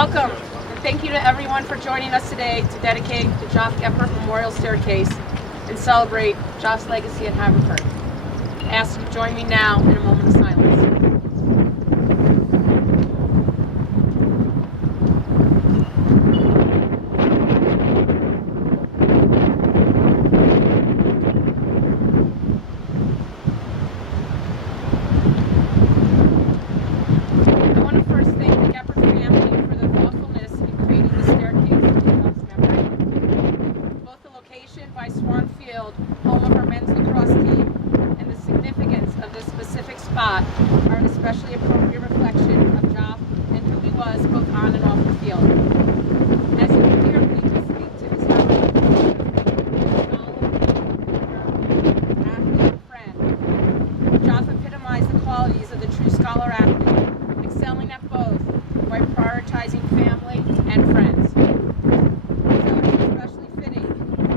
Welcome, and thank you to everyone for joining us today to dedicate the Geoff Geppert Memorial Staircase and celebrate Geoff's legacy at Haverford. I ask you to join me now in a moment of silence. I want to first thank the Geppert family for their thoughtfulness in creating the staircase for Geoff's memory. Both the location by Swan Field, home of our men's lacrosse team, and the significance of this specific spot are an especially appropriate reflection of Geoff and who he was both on and off the field. As you will hear me to speak to his athlete and friend, Geoff epitomized the qualities of the true scholar athlete, excelling at both while prioritizing family and friends. So it's especially fitting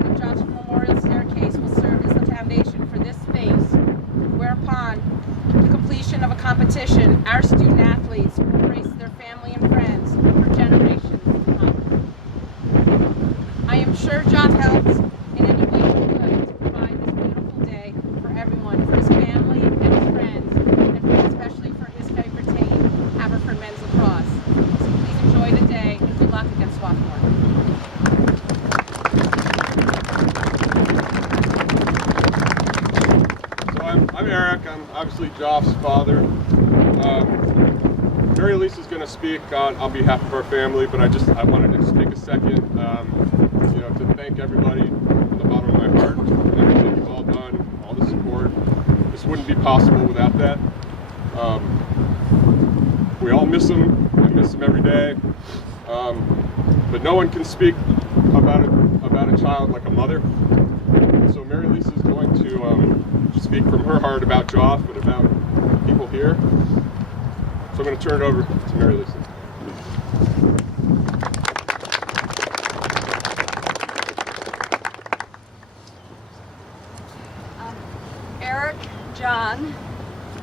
that Geoff's Memorial Staircase will serve as the foundation for this space, whereupon the completion of a competition, our student athletes will embrace their family and friends for generations to come. I am sure Geoff helped in any way he could to provide this beautiful day for everyone, for his family and his friends, and especially for his favorite team, Haverford Men's Lacrosse. So please enjoy the day and good luck against Swarthmore. I'm Eric. I'm obviously Geoff's father. Mary Lisa's going to speak on behalf of our family, but I wanted to just take a second, to thank everybody from the bottom of my heart for everything you've all done, all the support. This wouldn't be possible without that. We all miss him. I miss him every day. But no one can speak about a child like a mother. So Mary Lisa's going to speak from her heart about Geoff and about people here. So I'm going to turn it over to Mary Lisa. Eric, John,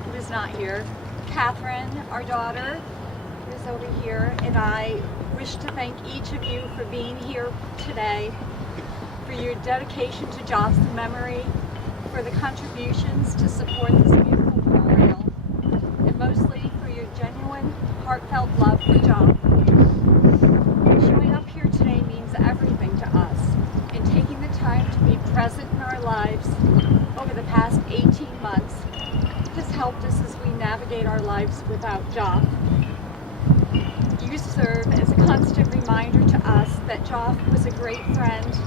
who is not here, Catherine, our daughter, who is over here, and I wish to thank each of you for being here today, for your dedication to Geoff's memory, for the contributions to support this beautiful memorial, and mostly for your genuine, heartfelt love for Geoff. Showing up here today means everything to us, and taking the time to be present in our lives over the past 18 months has helped us as we navigate our lives without Geoff. You serve as a constant reminder to us that Geoff was a great friend,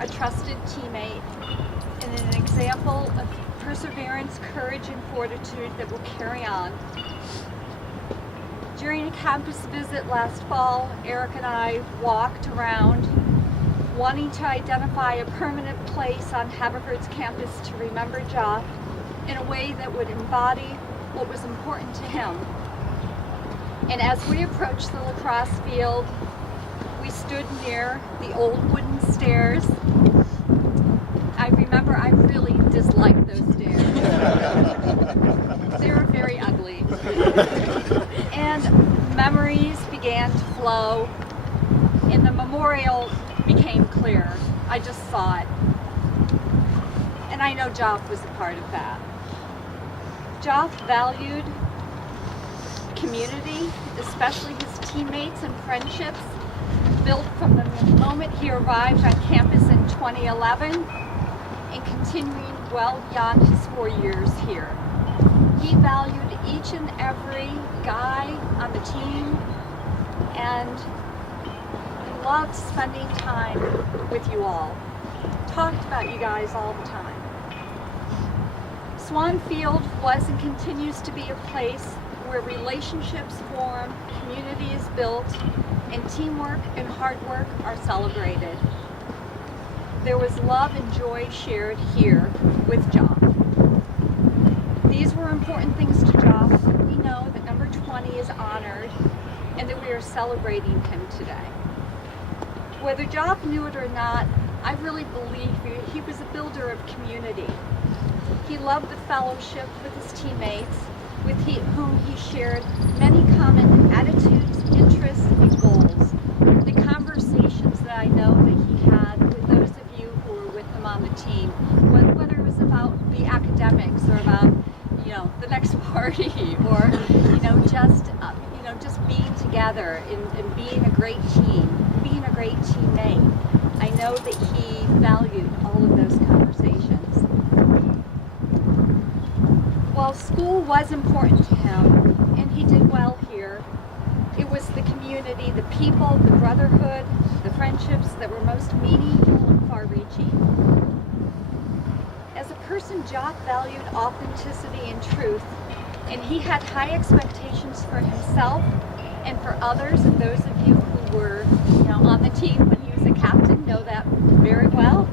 a trusted teammate, and an example of perseverance, courage, and fortitude that will carry on. During a campus visit last fall, Eric and I walked around wanting to identify a permanent place on Haverford's campus to remember Geoff in a way that would embody what was important to him. And as we approached the lacrosse field, we stood near the old wooden stairs. I remember I really disliked those stairs. They were very ugly. And memories began to flow, and the memorial became clear. I just saw it. And I know Geoff was a part of that. Geoff valued community, especially his teammates and friendships, built from the moment he arrived on campus in 2011 and continuing well beyond his 4 years here. He valued each and every guy on the team and loved spending time with you all. Talked about you guys all the time. Swan Field was and continues to be a place where relationships form, community is built, and teamwork and hard work are celebrated. There was love and joy shared here with Geoff. These were important things to Geoff. We know that number 20 is honored and that we are celebrating him today. Whether Geoff knew it or not, I really believe he was a builder of community. He loved the fellowship with his teammates, with whom he shared many common attitudes, interests, and goals. together and being a great team, being a great teammate. I know that he valued all of those conversations. While school was important to him, and he did well here, it was the community, the people, the brotherhood, the friendships that were most meaningful and far-reaching. As a person, Geoff valued authenticity and truth, and he had high expectations for himself and for others, and those of you who were, on the team when he was a captain know that very well.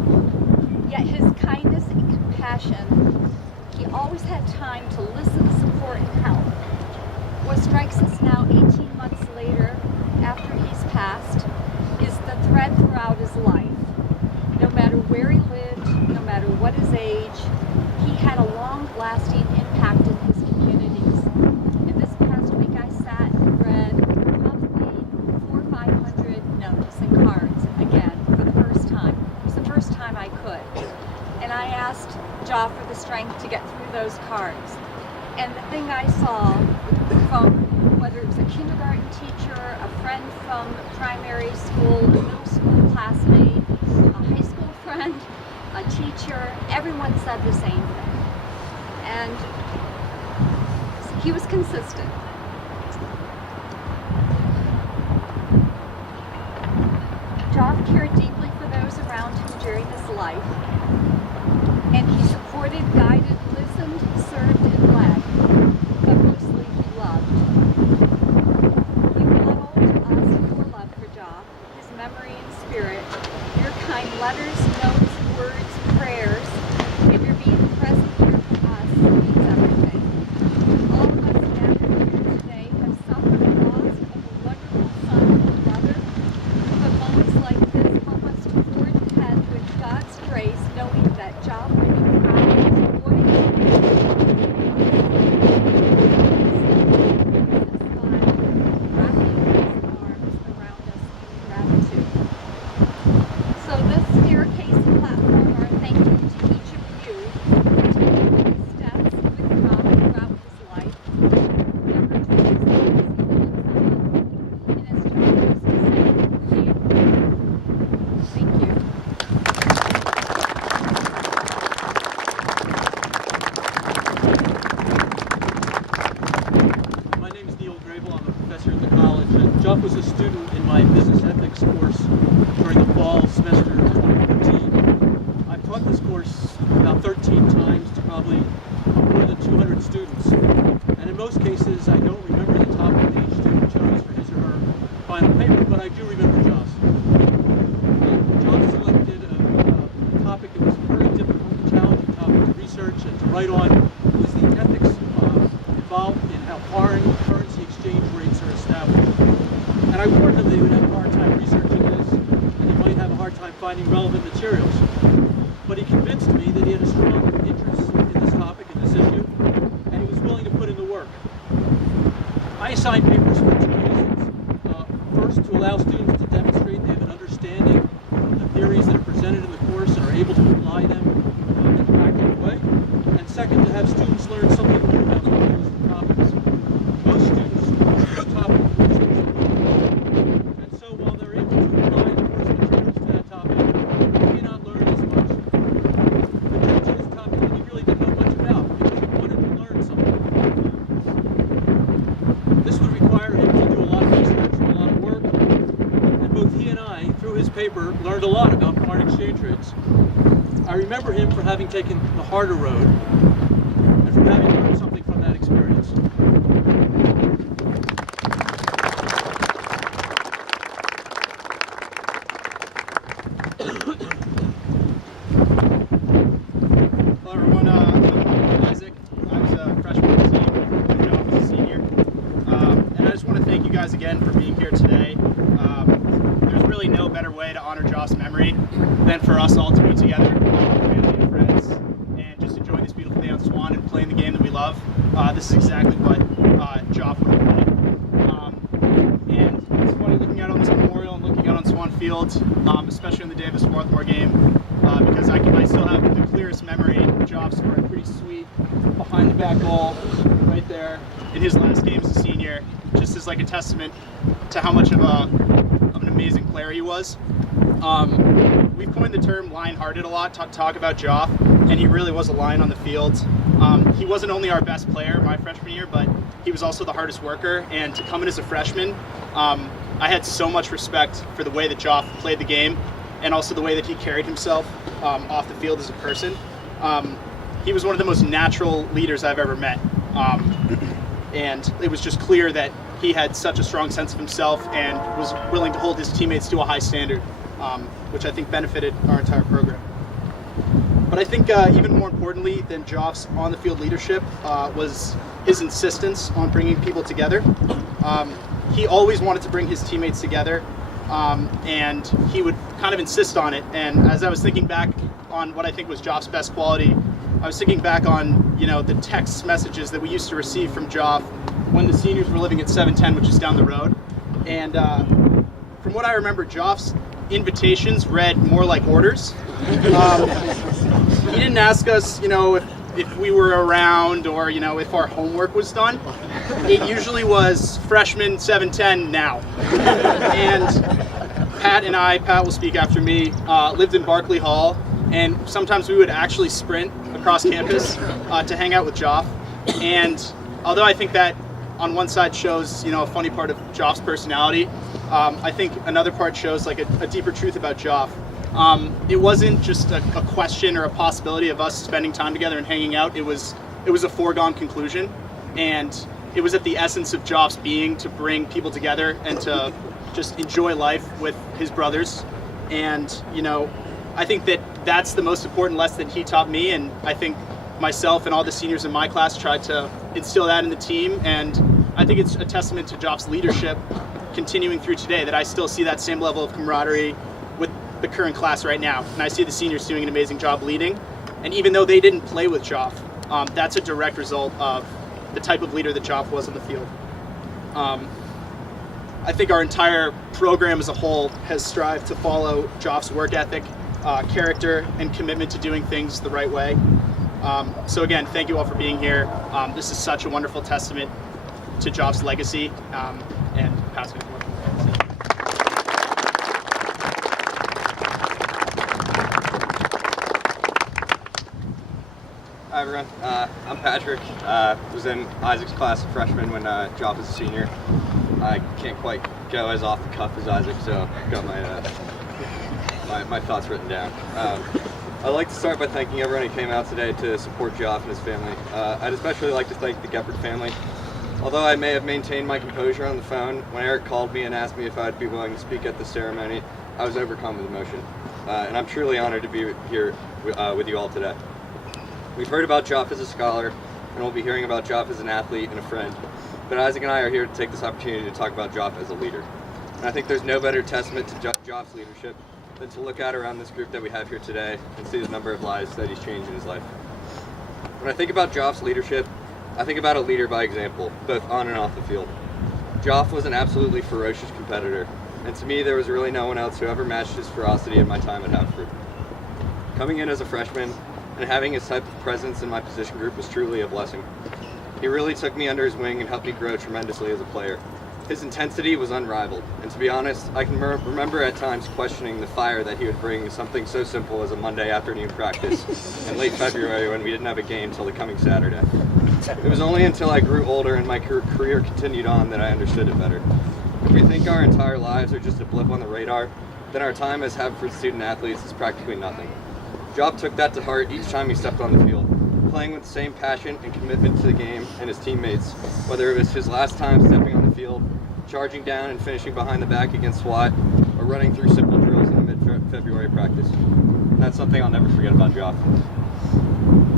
Yet his kindness and compassion, he always had time to listen, support, and help. What strikes us now, 18 months later, after he's passed, is the thread throughout his life. No matter where he lived, no matter what his age, he had a long-lasting impact in his communities. And this past week I sat and read probably 400 or 500 notes and cards again for the first time. It was the first time I could. And I asked Geoff for the strength to get through those cards. And the thing I saw from whether it was a kindergarten teacher, a friend from primary school, a middle school classmate, a high school friend, a teacher, everyone said the same thing. And he was consistent. Geoff cared deeply for those around him during his life, and he supported, guided, listened, served, and led, but mostly he loved. You modeled to us your love for Geoff, his memory and spirit, your kind letters, notes, words, prayers, and your being present here for us means everything. All of us gathered here today have suffered the loss of a wonderful son and brother, but moments like this help us to forge ahead with God's grace, knowing that Geoff will be proud of his boy. So this staircase and platform are a thank you to each of you for taking these steps with Geoff throughout his life. Remember to use the and as Geoff used to say, thank you. My name is Neil Grable. I'm a professor at the college. Geoff was a student in my business ethics course during the fall semester of 2014. I've taught this course about 13 times to probably more than 200 students. And in most cases, I don't remember the topic that each student chose for his or her final paper, but I do remember Geoff's. Geoff selected a topic that was a very difficult, challenging topic to research and to write on. It was the ethics involved in how foreign currency exchange rates are established. And I warned him that he would have a hard time researching this, and he might have a hard time finding relevant materials. But he convinced me that he had a strong interest in this topic, in this issue, and he was willing to put in the work. I assigned papers for two reasons. First, to allow students to demonstrate they have an understanding of the theories that are presented in the course and are able to apply them in a practical way. And second, to have students learn something new about the topics. Most students choose a topic and so while they're able to apply the course materials to that topic, they may not learn as much. But they chose a topic that you really didn't know much about because you wanted to learn something. This would require him to do a lot of research and a lot of work, and both he and I, through his paper, learned a lot about foreign exchange rates. I remember him for having taken the harder road and from having learned something from that experience. Hello everyone, I'm Isaac. I was a freshman on the team, and Geoff was a senior. And I just want to thank you guys again for being here today. There's really no better way to honor Geoff's memory than for us all to be together, family and friends, and just enjoy this beautiful day on Swan and playing the game that we love. This is exactly what Geoff would have played. And it's funny looking out on this memorial and looking out on Swan Field, especially on the day of the Swarthmore game, because I still have the clearest memory of Geoff scoring a pretty sweet behind the back goal, right there, in his last game as a senior, just as like a testament to how much of an amazing player he was. We've coined the term lion-hearted a lot to talk about Geoff, and he really was a lion on the field. He wasn't only our best player my freshman year, but he was also the hardest worker, and to come in as a freshman, I had so much respect for the way that Geoff played the game and also the way that he carried himself off the field as a person. He was one of the most natural leaders I've ever met. And it was just clear that he had such a strong sense of himself and was willing to hold his teammates to a high standard, which I think benefited our entire program. But I think even more importantly than Geoff's on-the-field leadership was his insistence on bringing people together. He always wanted to bring his teammates together, and he would kind of insist on it. And as I was thinking back on what I think was Geoff's best quality, I was thinking back on, you know, the text messages that we used to receive from Geoff when the seniors were living at 710, which is down the road. And from what I remember, Geoff's invitations read more like orders. He didn't ask us, you know, if we were around or, you know, if our homework was done. It usually was freshman 710 now. And Pat will speak after me, lived in Barclay Hall, and sometimes we would actually sprint across campus to hang out with Geoff. And although I think that on one side shows, you know, a funny part of Geoff's personality, I think another part shows like a deeper truth about Geoff. It wasn't just a question or a possibility of us spending time together and hanging out. It was a foregone conclusion, and it was at the essence of Geoff's being to bring people together and to just enjoy life with his brothers. And, you know, I think that that's the most important lesson that he taught me, and I think myself and all the seniors in my class tried to instill that in the team. And I think it's a testament to Geoff's leadership continuing through today that I still see that same level of camaraderie with the current class right now. And I see the seniors doing an amazing job leading. And even though they didn't play with Geoff, that's a direct result of the type of leader that Geoff was on the field. I think our entire program as a whole has strived to follow Geoff's work ethic, character, and commitment to doing things the right way. So again, thank you all for being here. This is such a wonderful testament to Geoff's legacy, and passing it forward. Hi everyone, I'm Patrick. Was in Isaac's class of freshman when Geoff was a senior. I can't quite go as off the cuff as Isaac, so I've got my thoughts written down. I'd like to start by thanking everyone who came out today to support Geoff and his family. I'd especially like to thank the Geppert family. Although I may have maintained my composure on the phone, when Eric called me and asked me if I'd be willing to speak at the ceremony, I was overcome with emotion. And I'm truly honored to be here with you all today. We've heard about Geoff as a scholar, and we'll be hearing about Geoff as an athlete and a friend. But Isaac and I are here to take this opportunity to talk about Geoff as a leader. And I think there's no better testament to Geoff's leadership than to look out around this group that we have here today and see the number of lives that he's changed in his life. When I think about Geoff's leadership, I think about a leader by example, both on and off the field. Geoff was an absolutely ferocious competitor, and to me there was really no one else who ever matched his ferocity in my time at Hartford. Coming in as a freshman and having his type of presence in my position group was truly a blessing. He really took me under his wing and helped me grow tremendously as a player. His intensity was unrivaled, and to be honest, I can remember at times questioning the fire that he would bring to something so simple as a Monday afternoon practice in late February when we didn't have a game till the coming Saturday. It was only until I grew older and my career continued on that I understood it better. If we think our entire lives are just a blip on the radar, then our time as Hartford student athletes is practically nothing. Geoff took that to heart each time he stepped on the field, playing with the same passion and commitment to the game and his teammates, whether it was his last time stepping on the field, charging down and finishing behind the back against SWAT, or running through simple drills in a mid-February practice. And that's something I'll never forget about Geoff.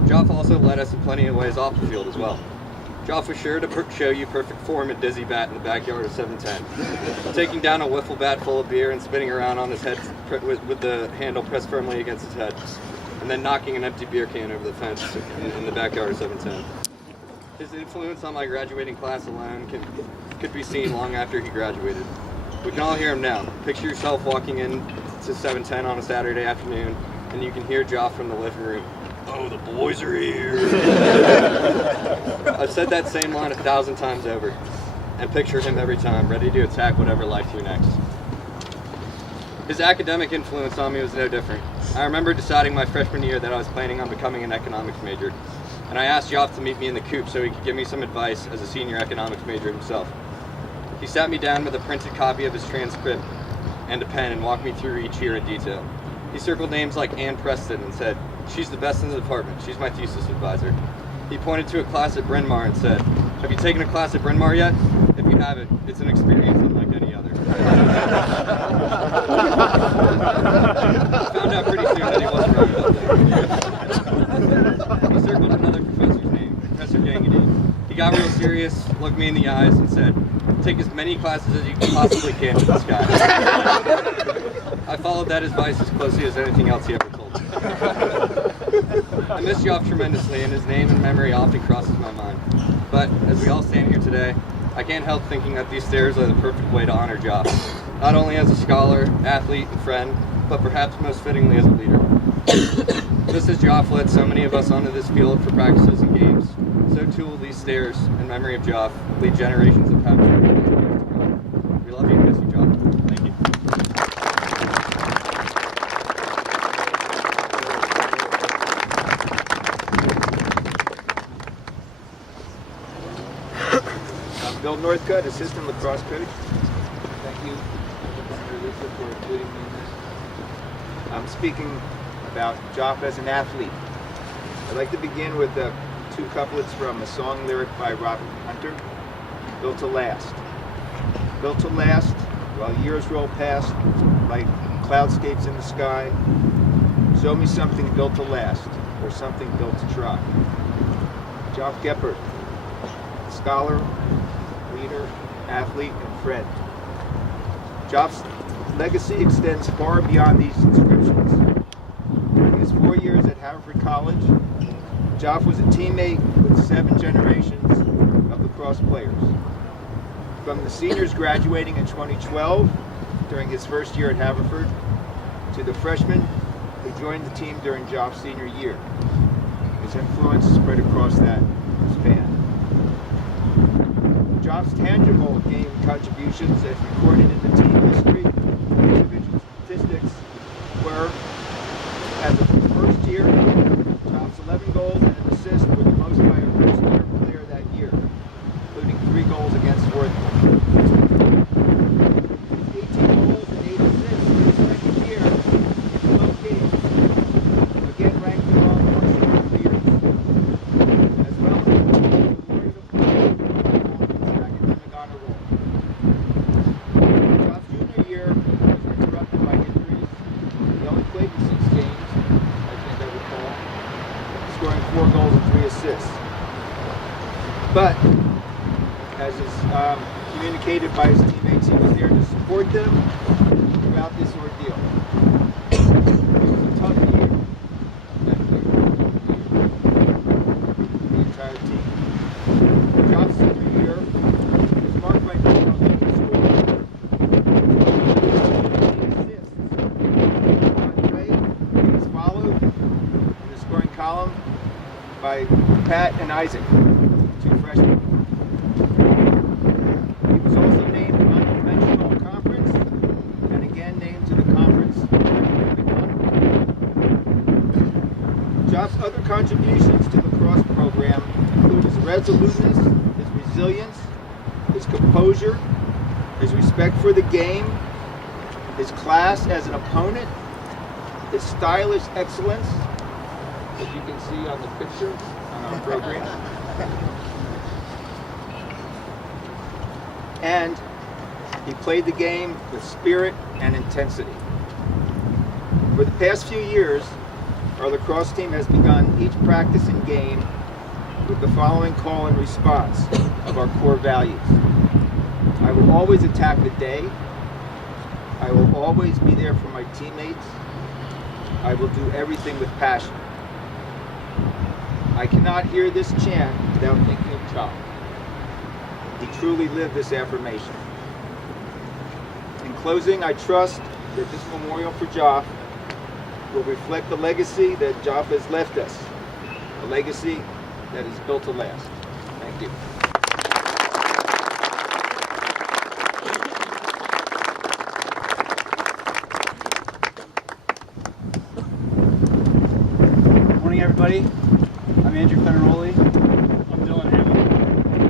Geoff also led us in plenty of ways off the field as well. Geoff was sure to show you perfect form at dizzy bat in the backyard of 710, taking down a wiffle bat full of beer and spinning around on his head with the handle pressed firmly against his head, and then knocking an empty beer can over the fence in the backyard of 710. His influence on my graduating class alone could be seen long after he graduated. We can all hear him now. Picture yourself walking in to 710 on a Saturday afternoon, and you can hear Geoff from the living room, "Oh, the boys are here." I've said that same line 1,000 times over, and picture him every time, ready to attack whatever life threw next. His academic influence on me was no different. I remember deciding my freshman year that I was planning on becoming an economics major, and I asked Geoff to meet me in the coop so he could give me some advice as a senior economics major himself. He sat me down with a printed copy of his transcript and a pen and walked me through each year in detail. He circled names like Ann Preston and said, "She's the best in the department. She's my thesis advisor." He pointed to a class at Bryn Mawr and said, "Have you taken a class at Bryn Mawr yet? If you haven't, it's an experience unlike any other." I found out pretty soon that he wasn't wrong about that. He circled another professor's name, Professor Gangadine. He got real serious, looked me in the eyes, and said, "Take as many classes as you possibly can to this guy." I followed that advice as closely as anything else he ever told me. I miss Geoff tremendously, and his name and memory often crosses my mind. But as we all stand here today, I can't help thinking that these stairs are the perfect way to honor Geoff, not only as a scholar, athlete, and friend, but perhaps most fittingly as a leader. Just as Geoff led so many of us onto this field for practices and games, so too will these stairs, in memory of Geoff, lead generations of happy years to come. We love you and miss you, Geoff. Thank you. I'm Bill Northcutt, assistant lacrosse coach. Thank you, Mr. Lisa, for including me in this. I'm speaking about Geoff as an athlete. I'd like to begin with two couplets from a song lyric by Robert Hunter, "Built to Last." Built to last, while years roll past like cloudscapes in the sky. Show me something built to last, or something built to try. Geoff Geppert, scholar, leader, athlete, and friend. Geoff's legacy extends far beyond these inscriptions. During his 4 years at Haverford College, Geoff was a teammate with 7 generations of lacrosse players. From the seniors graduating in 2012 during his first year at Haverford, to the freshmen who joined the team during Geoff's senior year. His influence spread across that span. Geoff's tangible game contributions, as recorded in the team history and individual statistics, were, as a first year, Geoff's 11 goals and an assist were the most by a first-year player that year, including 3 goals against Worthing. 18 goals and 8 assists in his second year in 12 games, again ranked among first-year players, as well as the Lord of academic honor roll. Geoff's junior year was interrupted by injuries. He only played in 6 games, I think I recall, scoring 4 goals and 3 assists. But, as is communicated by his teammates, he was there to support them throughout this ordeal. It was a tough year that year for the entire team. Geoff's senior year was marked by no leading scorer. He was followed in the scoring column by Pat and Isaac, 2 freshmen. He was also named unconventional conference, and again named to the conference academic honor roll. Geoff's other contributions to the lacrosse program include his resoluteness, his resilience, his composure, his respect for the game, his class as an opponent, his stylish excellence, as you can see on the picture on our program, and he played the game with spirit and intensity. For the past few years, our lacrosse team has begun each practice and game with the following call and response of our core values. I will always attack the day. I will always be there for my teammates. I will do everything with passion. I cannot hear this chant without thinking of Geoff. He truly lived this affirmation. In closing, I trust that this memorial for Geoff will reflect the legacy that Geoff has left us a legacy that is built to last. Thank you. Morning, everybody. I'm Andrew Fenaroli. I'm Dylan Hammond.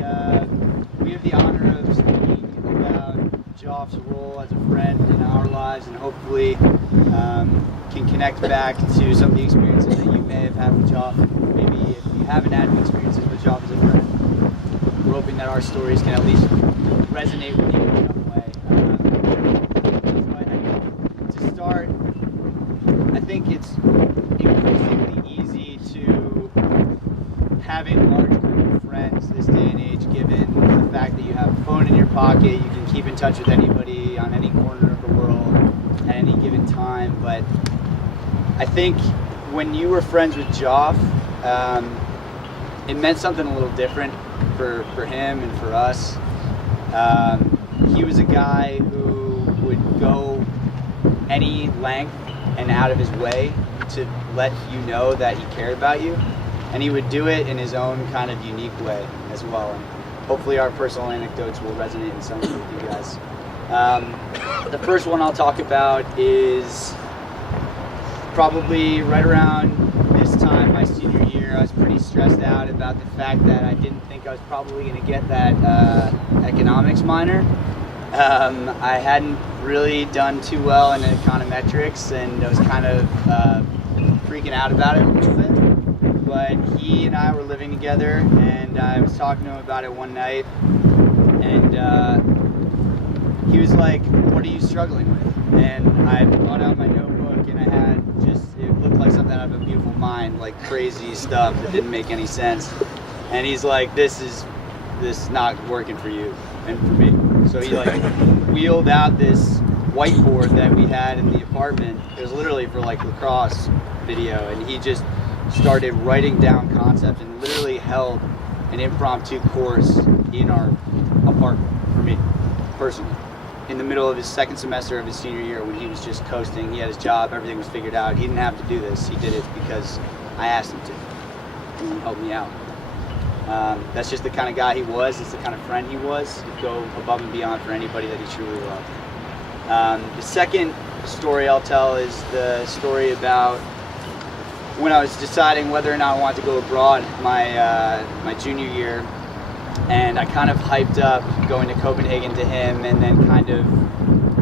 And we have the honor of speaking about Geoff's role as a friend in our lives, and hopefully can connect back to some of the experiences that you may have had with Geoff. Maybe if you haven't had any experiences with Geoff as a friend, we're hoping that our stories can at least resonate with you in some way. To start, I think it's increasingly easy to have a large group of friends this day and age, given the fact that you have a phone in your pocket, you can keep in touch with anybody on any corner of the world at any given time. But I think when you were friends with Geoff, it meant something a little different for him and for us. He was a guy who would go any length and out of his way to let you know that he cared about you, and he would do it in his own kind of unique way as well. And hopefully our personal anecdotes will resonate in some way with you guys. The first one I'll talk about is probably right around this time, my senior year. I was pretty stressed out about the fact that I didn't think I was probably going to get that economics minor. I hadn't really done too well in econometrics, and I was kind of freaking out about it a little bit. But he and I were living together, and I was talking to him about it one night, and he was like, "What are you struggling with?" And I brought out my notebook, and I had it looked like something out of A Beautiful Mind, like crazy stuff that didn't make any sense. And he's like, this is not working for you and for me. So he like wheeled out this whiteboard that we had in the apartment. It was literally for like lacrosse video, and he just started writing down concepts and literally held an impromptu course in our apartment for me personally. In the middle of his second semester of his senior year, when he was just coasting, he had his job, everything was figured out. He didn't have to do this. He did it because I asked him to. And he helped me out. That's just the kind of guy he was. It's the kind of friend he was. He'd go above and beyond for anybody that he truly loved. The second story I'll tell is the story about when I was deciding whether or not I wanted to go abroad my junior year. And I kind of hyped up going to Copenhagen to him, and then kind of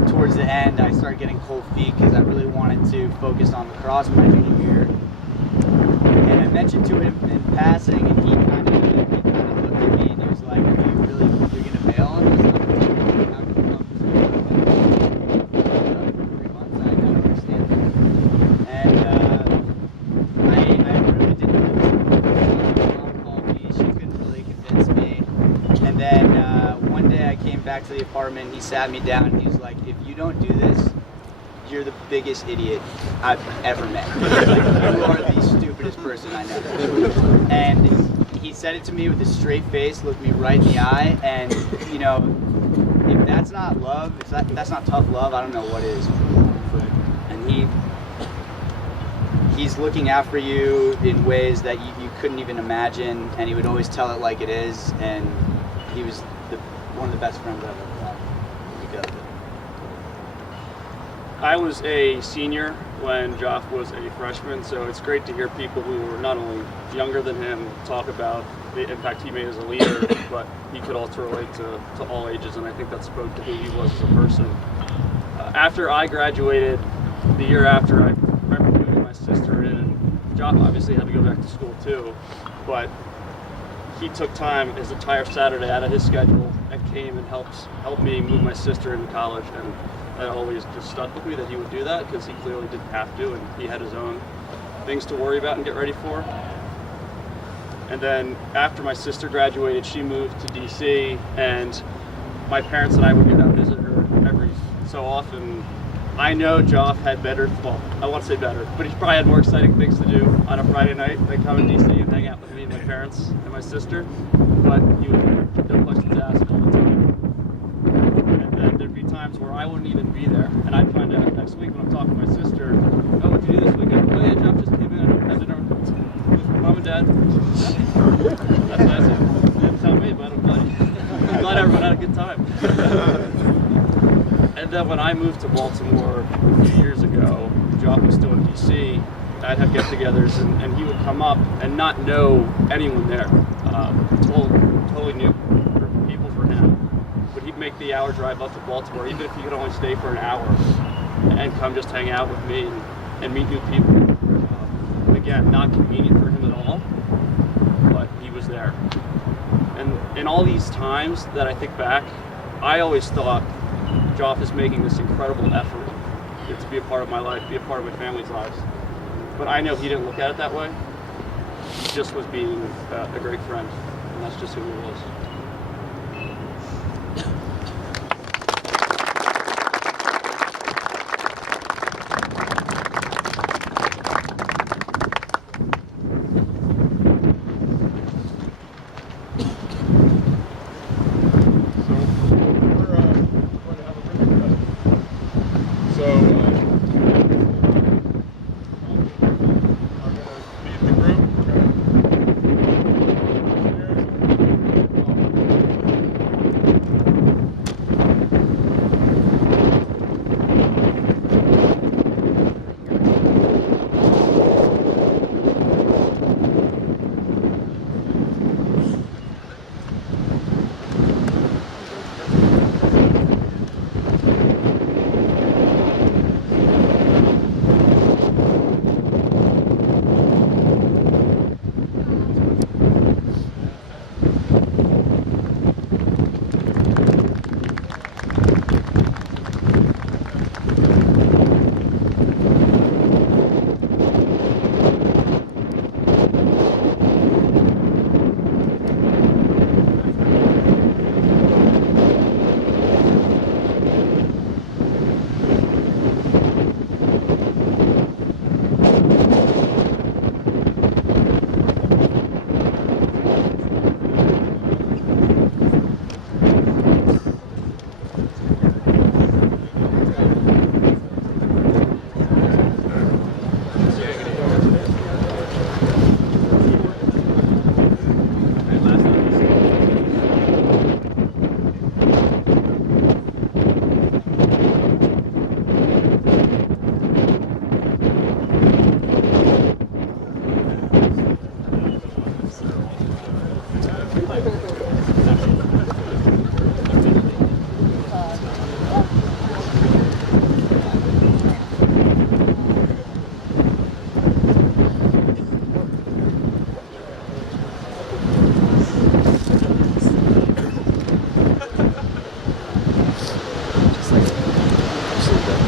towards the end I started getting cold feet because I really wanted to focus on lacrosse my junior year. And I mentioned to him in passing, and he kind of looked at me and he was like, "Are you really going to bail on this? How can you come to 3 months? I don't understand that." And I really didn't listen. My mom called me. She couldn't really convince me. And then one day I came back to the apartment, he sat me down and he was like, "If you don't do this, you're the biggest idiot I've ever met. Like, you are the stupidest person I know." And he said it to me with a straight face, looked me right in the eye, and you know, if that's not love, if that's not tough love, I don't know what is. And he's looking out for you in ways that you couldn't even imagine, and he would always tell it like it is, and he was one of the best friends I've ever had. I was a senior when Geoff was a freshman, so it's great to hear people who were not only younger than him talk about the impact he made as a leader, but he could also relate to all ages, and I think that spoke to who he was as a person. After I graduated, the year after, I remember moving my sister in, and Geoff obviously had to go back to school too, but he took time his entire Saturday out of his schedule and came and helped me move my sister into college, and that always just stuck with me that he would do that because he clearly didn't have to, and he had his own things to worry about and get ready for. And then after my sister graduated, she moved to DC, and my parents and I would go down and visit her every so often. I know Geoff had better, well, I won't say better, but he probably had more exciting things to do on a Friday night than come in DC and hang out with me and my parents and my sister. But he was there, no questions asked all the time. And then there'd be times where I wouldn't even be there, and I'd find out next week when I'm talking to my sister, "Oh, what'd you do this weekend?" "Oh yeah, Geoff just came in, had dinner with mom and dad." that when I moved to Baltimore a few years ago, Geoff was still in DC. I'd have get-togethers, and he would come up and not know anyone there. Totally new people for him. But he'd make the hour drive up to Baltimore, even if he could only stay for an hour, and come just hang out with me and meet new people. Again, not convenient for him at all, but he was there. And in all these times that I think back, I always thought Geoff is making this incredible effort to be a part of my life, be a part of my family's lives. But I know he didn't look at it that way. He just was being a great friend, and that's just who he was. Absolutely.